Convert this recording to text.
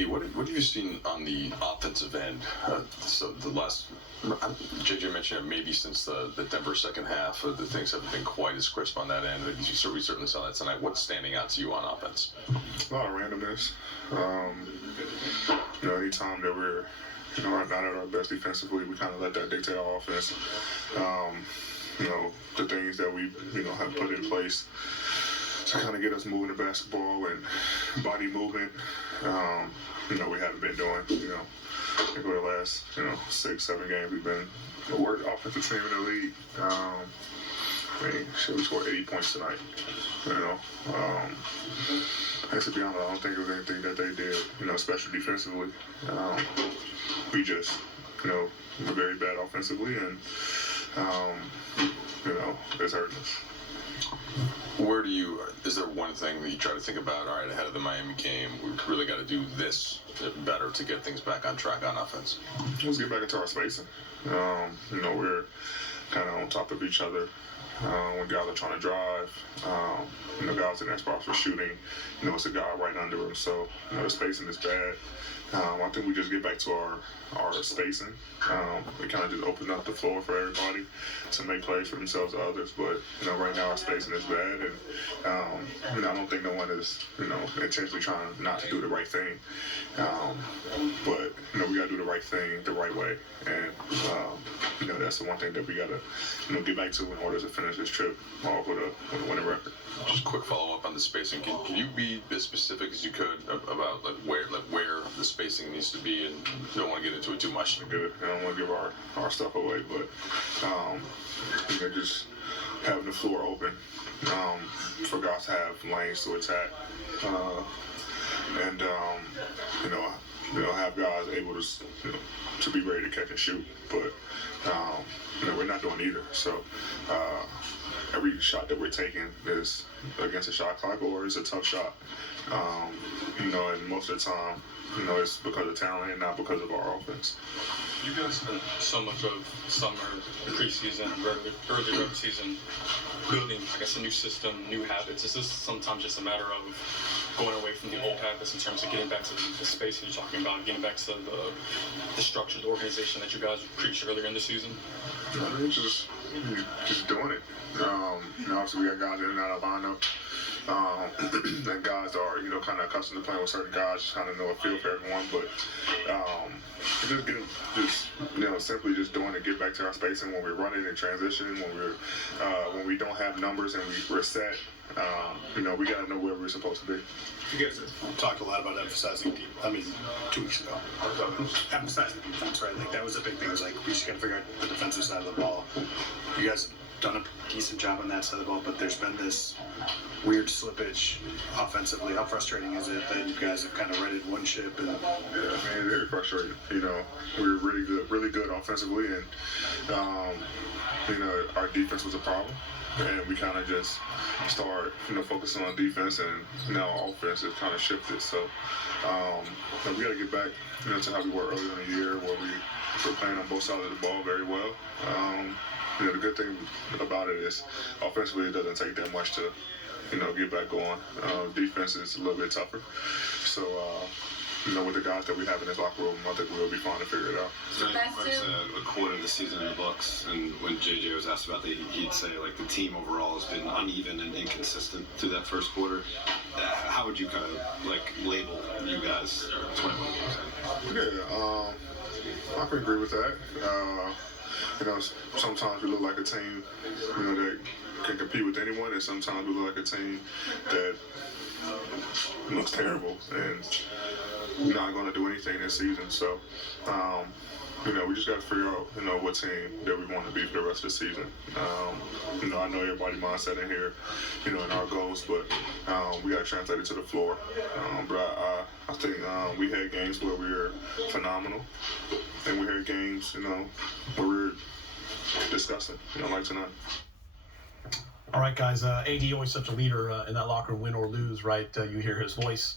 AD, what have you seen on the offensive end? So the last, JJ mentioned it, maybe since the Denver second half, the things haven't been quite as crisp on that end. We certainly saw that tonight. What's standing out to you on offense? A lot of randomness. Anytime that we're not at our best defensively, we kind of let that dictate our offense. The things that we have put in place to kind of get us moving the basketball and body movement. We haven't been doing. I think over the last 6-7 games we've been the worst offensive team in the league. We scored 80 points tonight. And to be honest, I don't think it was anything that they did, especially defensively. We just, we're very bad offensively, and it's hurting us. Is there one thing that you try to think about, all right, ahead of the Miami game, we really got to do this better to get things back on track on offense? Let's get back into our spacing. We're kind of on top of each other. When guys are trying to drive, guys in that spot for shooting, it's a guy right under him. So, the spacing is bad. I think we just get back to our spacing. We kind of just open up the floor for everybody to make plays for themselves and others. But, right now our spacing is bad. And, I don't think no one is, intentionally trying not to do the right thing. But, we got to do the right thing the right way. And, that's the one thing that we got to, get back to in order to finish this trip off with a winning record. Just a quick follow-up on the spacing. Can you be as specific as you could about where the spacing needs to be, and don't want to get into it too much? Good. I don't want to give our stuff away, but just having the floor open for guys to have lanes to attack, and have guys able to be ready to catch and shoot, but we're not doing either. So every shot that we're taking is against a shot clock or it's a tough shot. And most of the time, it's because of talent and not because of our offense. You guys spent so much of summer, preseason, early regular season building, a new system, new habits. Is this sometimes just a matter of going away from the old habits in terms of getting back to the space that you're talking about, getting back to the structure, the organization that you guys preached earlier in the season? Just doing it. Obviously we got guys in and out of lineup. And guys are, kind of accustomed to playing with certain guys, just kind of know a feel for everyone. But simply just doing it, get back to our spacing when we're running and transitioning, when we don't have numbers and we're set. We got to know where we're supposed to be. You guys have talked a lot about emphasizing 2 weeks ago. Emphasizing defense, right? Like, that was a big thing. It was like, we just got to figure out the defensive side of the ball. You guys have done a decent job on that side of the ball, but there's been this weird slippage offensively. How frustrating is it that you guys have kind of righted one ship? And very frustrating. We were really good offensively, and our defense was a problem. And we kind of just start, focusing on defense, and now our offense has kind of shifted. So we got to get back, to how we were earlier in the year, where we were playing on both sides of the ball very well. The good thing about it is, offensively, it doesn't take that much to, get back going. Defense is a little bit tougher. So, with the guys that we have in this locker room, I think we'll be fine to figure it out. It's a quarter of the season in the books, and when JJ was asked about that, he'd say the team overall has been uneven and inconsistent through that first quarter. How would you kind of label you guys 21 games? Yeah, I can agree with that. Sometimes we look like a team, that can compete with anyone, and sometimes we look like a team that looks terrible and not going to do anything this season. So, we just got to figure out, what team that we want to be for the rest of the season. I know everybody's mindset in here, in our goals, but we got to translate it to the floor. But I think we had games where we were phenomenal, and we had games, where we were disgusting, like tonight. All right, guys. AD always such a leader in that locker room, win or lose, right? You hear his voice.